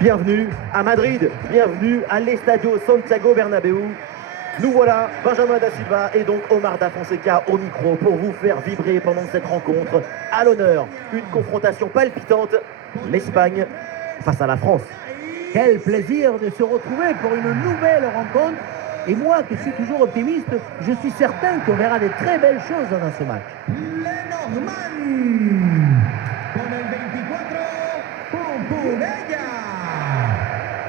Bienvenue à Madrid, bienvenue à l'Estadio Santiago Bernabéu. Nous voilà, Benjamin da Silva et donc Omar da Fonseca au micro pour vous faire vibrer pendant cette rencontre. À l'honneur, une confrontation palpitante, l'Espagne face à la France. Quel plaisir de se retrouver pour une nouvelle rencontre. Et moi, qui suis toujours optimiste, je suis certain qu'on verra de très belles choses dans ce match. Lenormand, con el 24, Cucurella,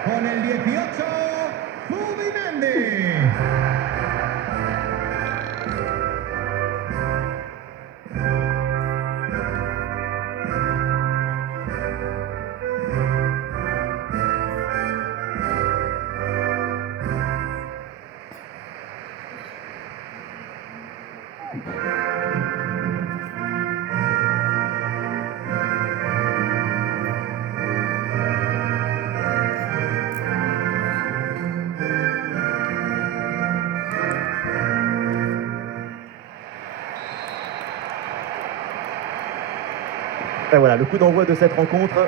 con el 18, Zubimendi. Et voilà, le coup d'envoi de cette rencontre.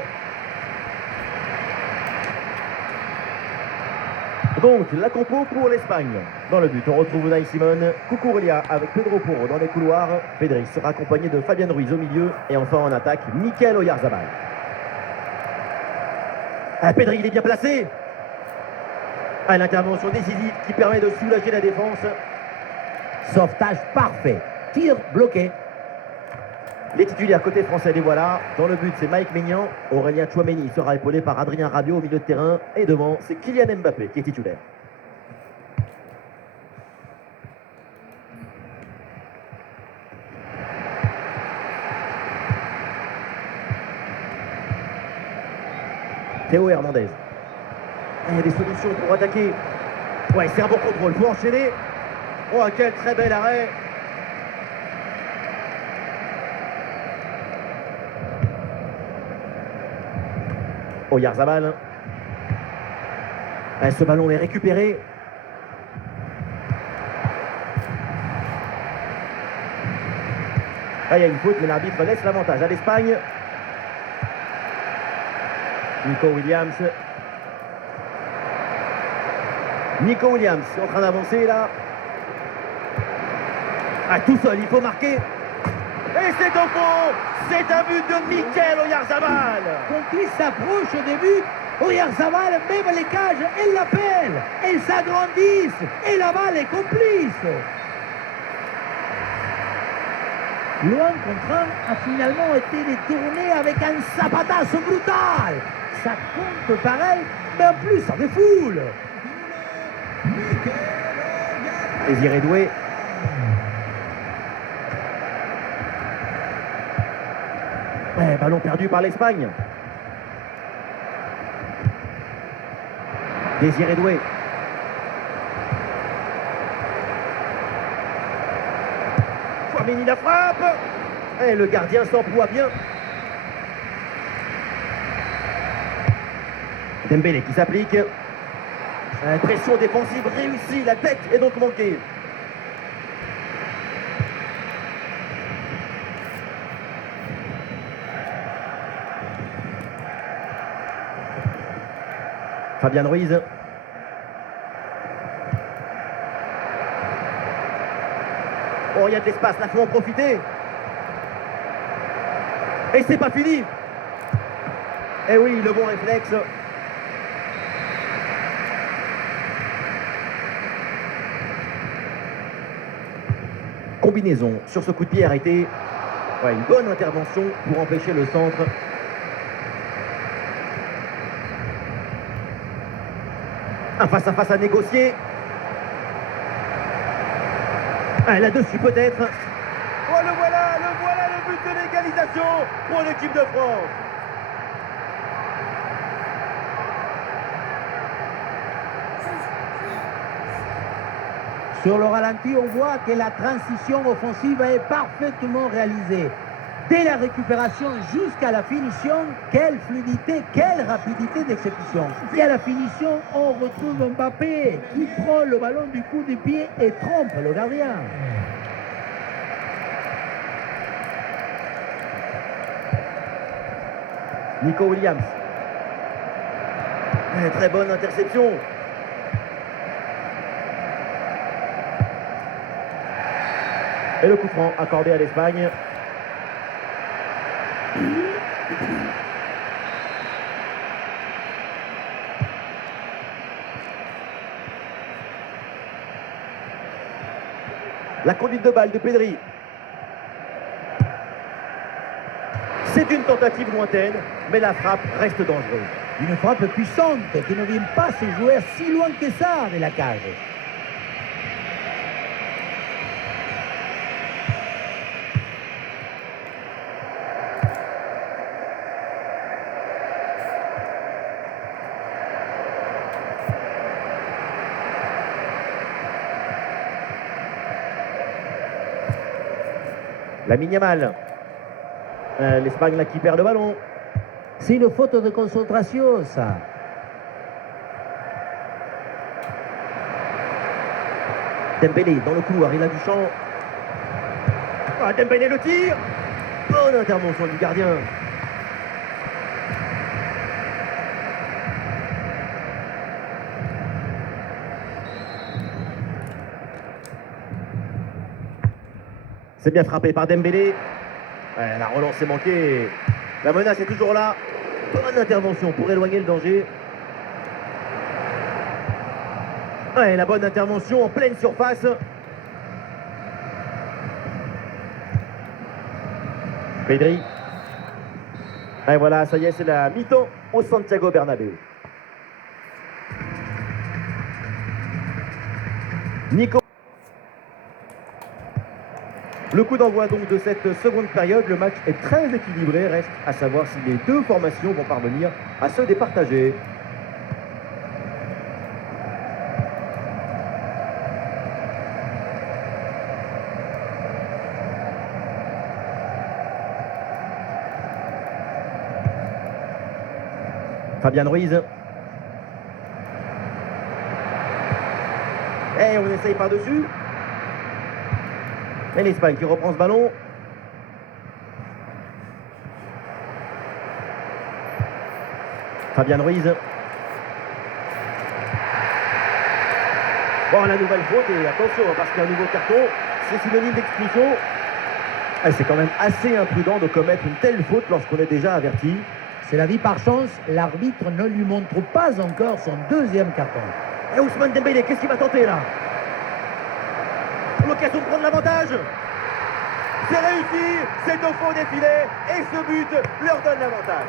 Donc, la compo pour l'Espagne. Dans le but, on retrouve Unai Simon, Cucurella avec Pedro Porro dans les couloirs. Pedri sera accompagné de Fabian Ruiz au milieu. Et enfin en attaque, Mikel Oyarzabal. Pedri, il est bien placé. L'intervention décisive qui permet de soulager la défense. Sauvetage parfait. Tir bloqué. Les titulaires côté français, les voilà. Dans le but, c'est Mike Maignan. Aurélien Tchouameni sera épaulé par Adrien Rabiot au milieu de terrain. Et devant, c'est Kylian Mbappé qui est titulaire. Théo Hernandez. Il y a des solutions pour attaquer. Ouais, c'est un bon contrôle. Faut enchaîner. Oh, quel très bel arrêt. Oyarzabal. Ce ballon est récupéré. Il y a une faute, mais l'arbitre laisse l'avantage à l'Espagne. Nico Williams. Nico Williams est en train d'avancer là. Tout seul, il faut marquer. Et c'est au fond. C'est un but de Mikel Oyarzabal. Quand il s'approche au début, Oyarzabal, même les cages, elle l'appelle. Elles s'agrandissent et la balle est complice. Luan Contran a finalement été détourné avec un zapatazo brutal. Ça compte pareil, mais en plus ça défoule. Désiré Doué. Ballon perdu par l'Espagne. Désiré Doué. Tchouameni la frappe. Et le gardien s'emploie bien. Dembélé qui s'applique. Pression défensive réussie. La tête est donc manquée. Fabian Ruiz. Oh, il y a de l'espace, là, il faut en profiter. Et c'est pas fini. Et oui, le bon réflexe. Combinaison sur ce coup de pied arrêté. Ouais, une bonne intervention pour empêcher le centre. Un face-à-face à négocier. Là-dessus peut-être. Oh, le voilà, le but de l'égalisation pour l'équipe de France. Sur le ralenti, on voit que la transition offensive est parfaitement réalisée. Dès la récupération jusqu'à la finition, quelle fluidité, quelle rapidité d'exécution. Et à la finition, on retrouve Mbappé qui prend le ballon du coup de pied et trompe le gardien. Nico Williams. Très bonne interception. Et le coup franc accordé à l'Espagne. La conduite de balle de Pedri. C'est une tentative lointaine, mais la frappe reste dangereuse. Une frappe puissante qui ne vient pas se jouer si loin que ça de la cage. Lamine Yamal. L'Espagne là qui perd le ballon. C'est une faute de concentration, ça. Dembélé dans le couloir, il a du champ. Ah, Dembélé le tir. Bonne intervention du gardien. C'est bien frappé par Dembélé. Ouais, la relance est manquée. La menace est toujours là. Bonne intervention pour éloigner le danger. Ouais, la bonne intervention en pleine surface. Pedri. Et voilà, ça y est, c'est la mi-temps au Santiago Bernabéu. Nico. Le coup d'envoi donc de cette seconde période, le match est très équilibré, reste à savoir si les deux formations vont parvenir à se départager. Fabian Ruiz. Et on essaye par-dessus. Et l'Espagne qui reprend ce ballon. Fabian Ruiz. Bon, la nouvelle faute, et attention, parce qu'un nouveau carton, c'est synonyme d'expulsion. C'est quand même assez imprudent de commettre une telle faute lorsqu'on est déjà averti. Cela dit, par chance, l'arbitre ne lui montre pas encore son deuxième carton. Et Ousmane Dembélé, qu'est-ce qu'il va tenter là? L'occasion de prendre l'avantage. C'est réussi, c'est au fond des filets, et ce but leur donne l'avantage.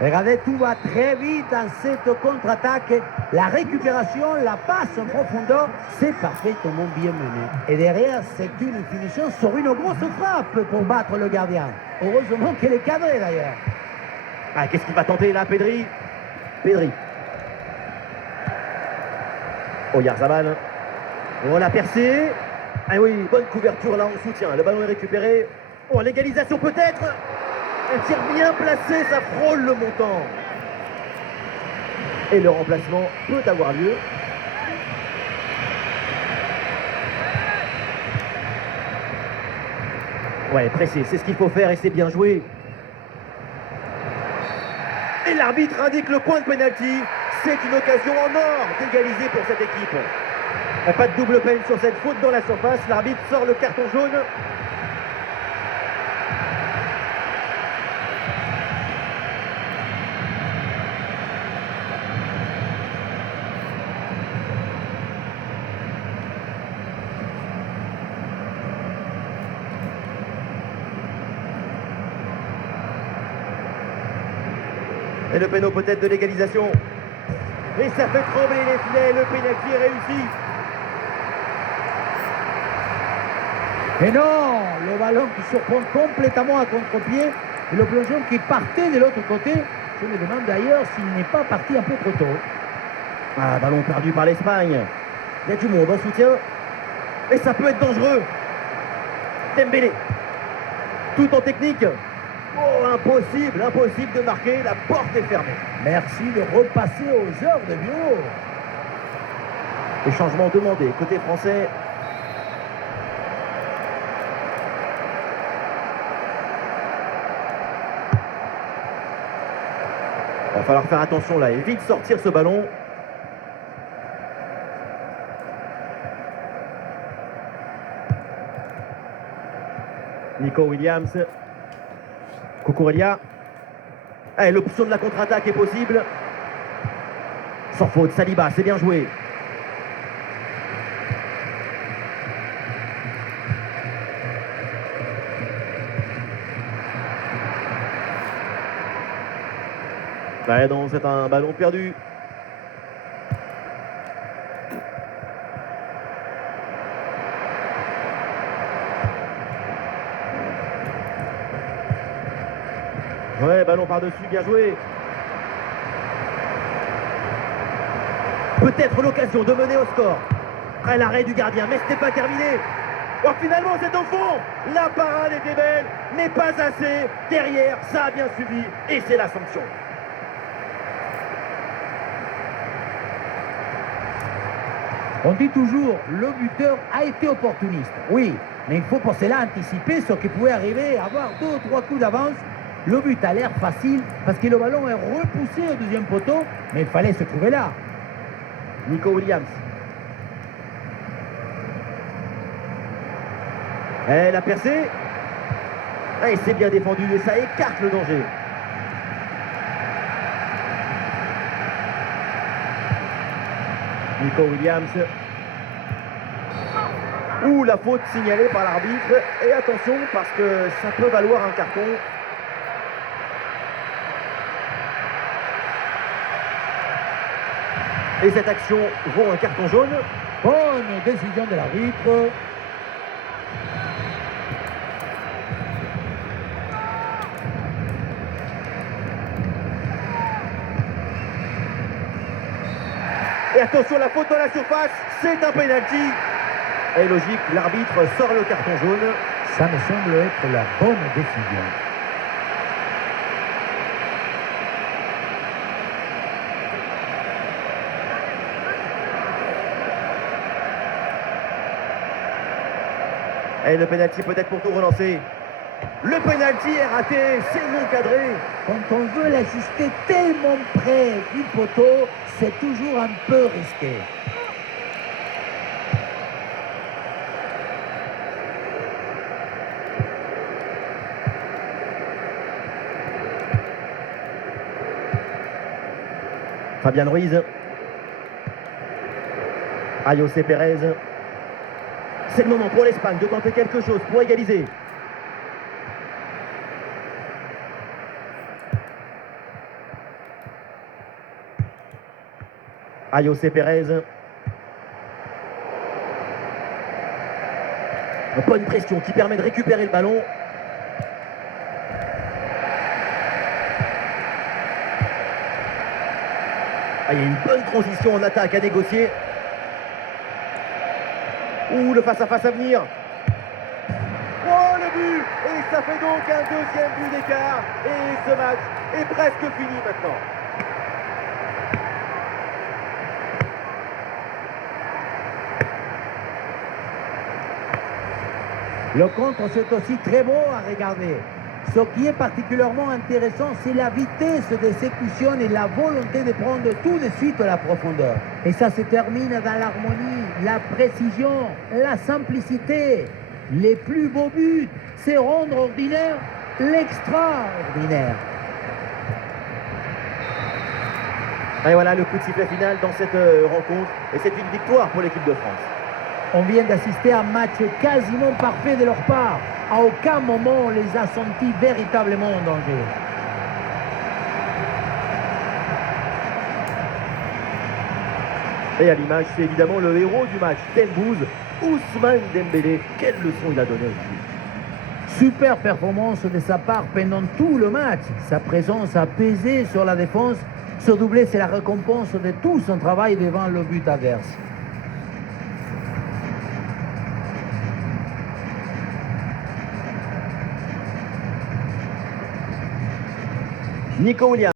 Regardez, tout va très vite dans cette contre-attaque. La récupération, la passe en profondeur, c'est parfaitement bien mené. Et derrière, c'est une finition sur une grosse frappe pour battre le gardien. Heureusement qu'elle est cadrée d'ailleurs. Ah, qu'est-ce qu'il va tenter là, Pedri? Pedri. Oyarzabal. Oh, la percée. Ah oui, bonne couverture là en soutien. Le ballon est récupéré. Oh, l'égalisation peut-être. Un tir bien placé, ça frôle le montant. Et le remplacement peut avoir lieu. Ouais, pressé, c'est ce qu'il faut faire et c'est bien joué. Et l'arbitre indique le point de pénalty. C'est une occasion en or d'égaliser pour cette équipe. Pas de double peine sur cette faute dans la surface. L'arbitre sort le carton jaune. Et le péno peut-être de l'égalisation. Et ça fait trembler les filets, le pénalty est réussi. Et non, le ballon qui surprend complètement à contre-pied. Et le plongeon qui partait de l'autre côté. Je me demande d'ailleurs s'il n'est pas parti un peu trop tôt. Ah, ballon perdu par l'Espagne. Il y a du monde en soutien. Et ça peut être dangereux. Dembélé. Tout en technique. Oh, impossible, impossible de marquer. La porte est fermée. Merci de repasser aux heures de bureau. Les changements demandés côté français. Va falloir faire attention là et vite sortir ce ballon. Nico Williams. Cucurella. Allez, l'option de la contre-attaque est possible. Sans faute, Saliba, c'est bien joué. Ouais, non, c'est un ballon perdu. Ouais, ballon par-dessus, bien joué. Peut-être l'occasion de mener au score. Après l'arrêt du gardien, mais ce n'est pas terminé. Oh, finalement, c'est au fond. La parade était belle, mais pas assez. Derrière, ça a bien suivi et c'est la sanction. On dit toujours, le buteur a été opportuniste. Oui, mais il faut pour cela anticiper ce qui pouvait arriver, avoir 2 ou 3 coups d'avance. Le but a l'air facile parce que le ballon est repoussé au deuxième poteau, mais il fallait se trouver là. Nico Williams. Elle a percé. Et c'est bien défendu et ça écarte le danger. Nico Williams. Ouh, la faute signalée par l'arbitre. Et attention parce que ça peut valoir un carton. Et cette action vaut un carton jaune. Bonne décision de l'arbitre. Et attention, la faute dans la surface, c'est un penalty. Et logique, l'arbitre sort le carton jaune. Ça me semble être la bonne décision. Et le penalty peut-être pour tout relancer. Le penalty est raté, c'est non cadré. Quand on veut l'assister tellement près du poteau, c'est toujours un peu risqué. Fabian Ruiz. Ayoce Pérez. C'est le moment pour l'Espagne de tenter quelque chose pour égaliser. Ayoce Pérez. Bonne pression qui permet de récupérer le ballon. Ah, il y a une bonne transition en attaque à négocier. Ouh, le face-à-face à venir. Oh, le but! Et ça fait donc un deuxième but d'écart. Et ce match est presque fini maintenant. Le contre, c'est aussi très beau à regarder. Ce qui est particulièrement intéressant, c'est la vitesse d'exécution et la volonté de prendre tout de suite la profondeur. Et ça se termine dans l'harmonie, la précision, la simplicité. Les plus beaux buts, c'est rendre ordinaire l'extraordinaire. Et voilà le coup de sifflet final dans cette rencontre. Et c'est une victoire pour l'équipe de France. On vient d'assister à un match quasiment parfait de leur part. À aucun moment on les a sentis véritablement en danger. Et à l'image, c'est évidemment le héros du match, Dembouz, Ousmane Dembélé. Quelle leçon il a donnée aujourd'hui. Super performance de sa part pendant tout le match. Sa présence a pesé sur la défense. Ce doublé, c'est la récompense de tout son travail devant le but adverse. Nico Williams.